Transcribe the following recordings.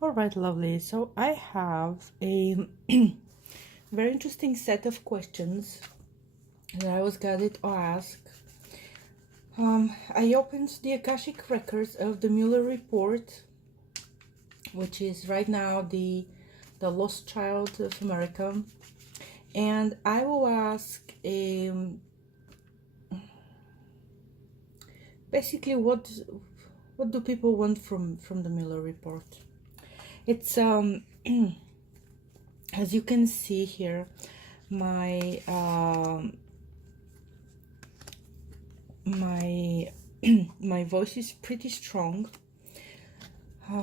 All right, lovely. So I have a very interesting set of questions that I was guided to ask. I opened the Akashic records of the Mueller Report, which is right now the lost child of America, and I will ask basically what do people want from the Mueller Report. It's as you can see here, my my my voice is pretty strong.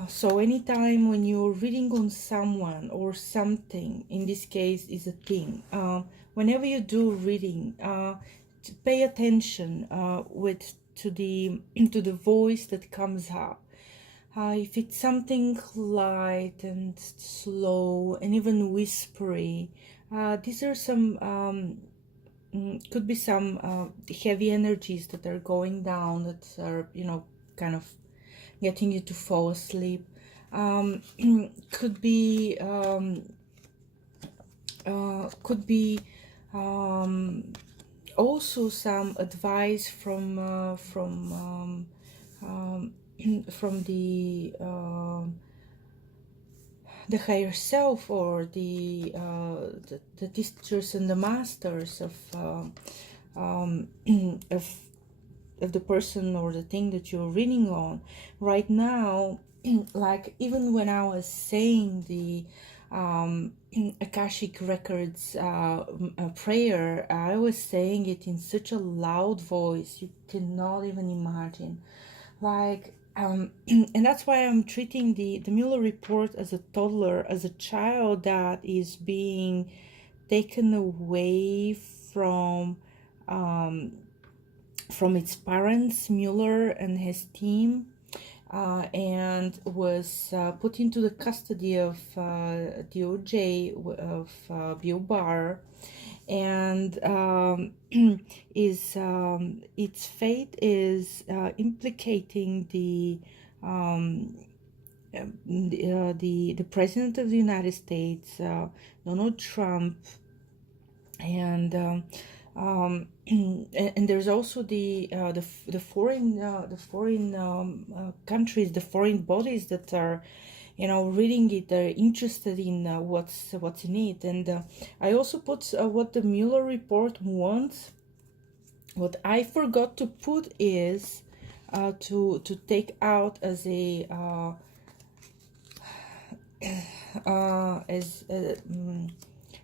So anytime when you're reading on someone or something, in this case is a thing, whenever you do reading, to pay attention with to the to the voice that comes up. If it's something light and slow and even whispery, these are some could be some heavy energies that are going down, that are, kind of getting you to fall asleep. Could be could be also some advice from the higher self, or the teachers and the masters um, of of the person or the thing that you're reading on right now. Like, even when I was saying the Akashic records prayer, I was saying it in such a loud voice you cannot even imagine. Like, and that's why I'm treating the Mueller Report as a toddler, as a child that is being taken away from its parents, Mueller and his team, and was put into the custody of DOJ, of Bill Barr, and is its fate is implicating the president of the United States, Donald Trump, and and there's also the foreign countries, the foreign bodies that are, reading it. They're interested in what's in it. And I also put what the Mueller report wants. What I forgot to put is to take out as a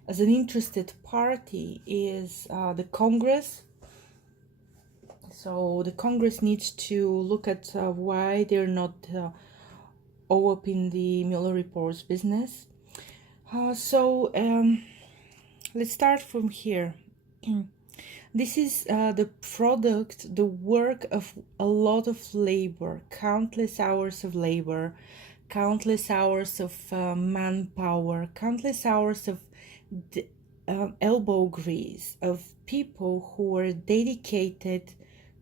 as an interested party is the Congress. So the Congress needs to look at why they're not all up in the Mueller report's business. So let's start from here. This is the product, the work of a lot of labor, countless hours of labor, countless hours of manpower, countless hours of elbow grease, of people who were dedicated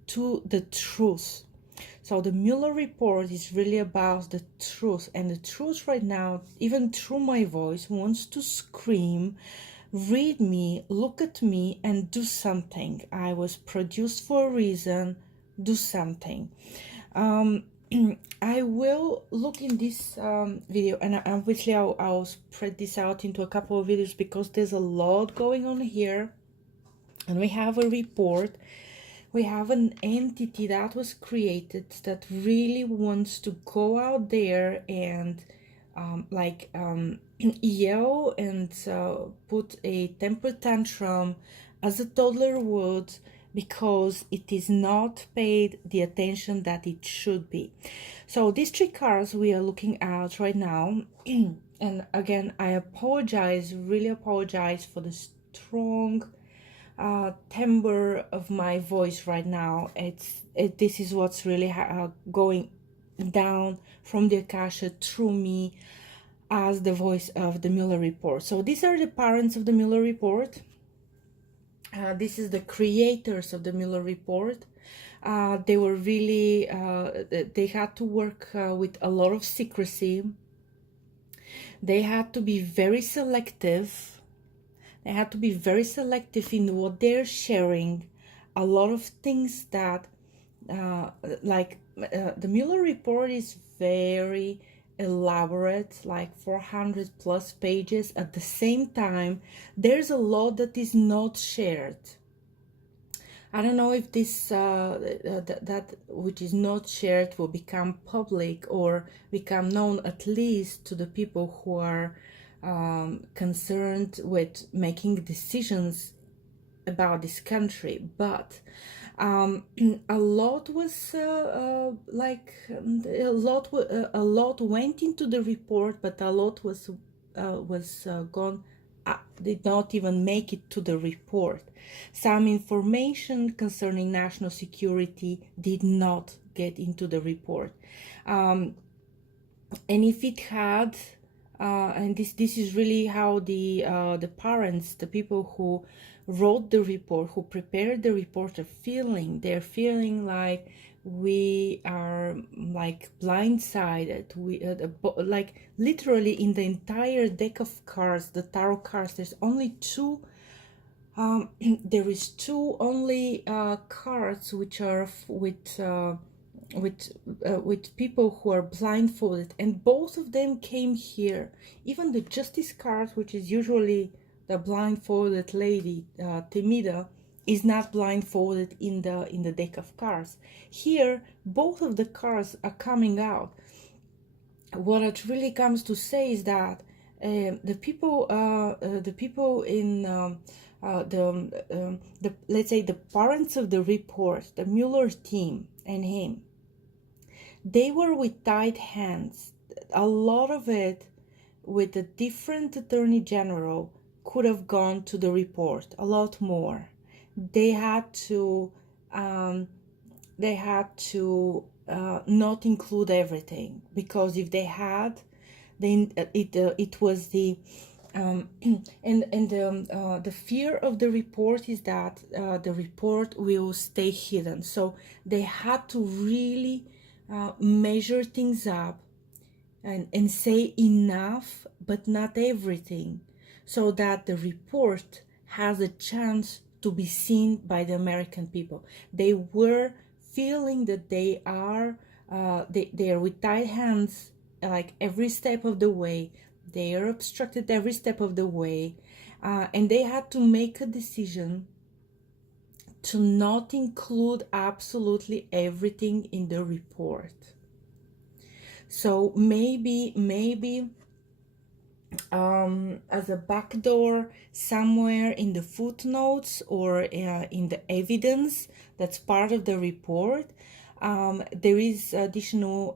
to the truth. So the Mueller report is really about the truth, and the truth right now, even through my voice, wants to scream, read me, look at me, and do something. I was produced for a reason. Do something. I will look in this video, and obviously I'll spread this out into a couple of videos, because there's a lot going on here. And we have a report, we have an entity that was created that really wants to go out there and yell and put a temper tantrum as a toddler would, because it is not paid the attention that it should be. So these three cards we are looking at right now, and again, I apologize, really apologize for the strong timbre of my voice right now. This is what's really going down from the Akasha through me as the voice of the Mueller report. So these are the parents of the Mueller report. This is the creators of the Mueller report. They were really, they had to work with a lot of secrecy. They had to be very selective. They had to be very selective in what they're sharing. A lot of things that, the Mueller report is very elaborate, like 400 plus pages. At the same time, there's a lot that is not shared. I don't know if this that which is not shared will become public or become known, at least to the people who are concerned with making decisions about this country. But a lot was a lot went into the report, but a lot was gone. Did not even make it to the report. Some information concerning national security did not get into the report, and if it had, and this is really how the parents, the people who wrote the report, who prepared the report, are feeling. They're feeling like we are like blindsided. We like literally in the entire deck of cards, the tarot cards, there's only two. There is two only cards which are with people who are blindfolded, and both of them came here. Even the Justice card, which is usually the blindfolded lady, Temida, is not blindfolded in the deck of cards. Here, both of the cards are coming out. What it really comes to say is that the people in let's say the parents of the report, the Mueller team and him, they were with tied hands. A lot of it, with a different attorney general, could have gone to the report. A lot more. They had to not include everything, because if they had, then it was the the fear of the report is that the report will stay hidden. So they had to really measure things up and say enough, but not everything, so that the report has a chance to be seen by the American people. They were feeling that they are with tied hands, like every step of the way. They are obstructed every step of the way, and they had to make a decision to not include absolutely everything in the report. So maybe as a backdoor somewhere in the footnotes or in the evidence that's part of the report, there is additional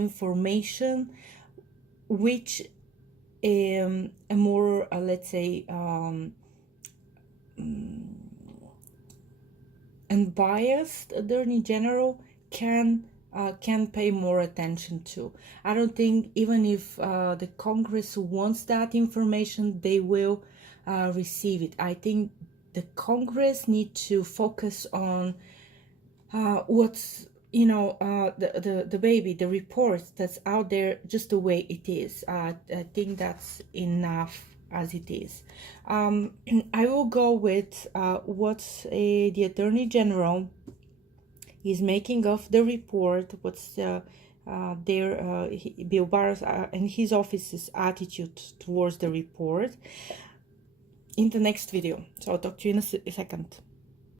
information which a more let's say unbiased attorney general can pay more attention to. I don't think, even if the Congress wants that information, they will receive it. I think the Congress need to focus on what's the baby, the report that's out there, just the way it is. I think that's enough as it is. I will go with what the Attorney General is making of the report, what's Bill Barr's and his office's attitude towards the report, in the next video. So I'll talk to you in a second.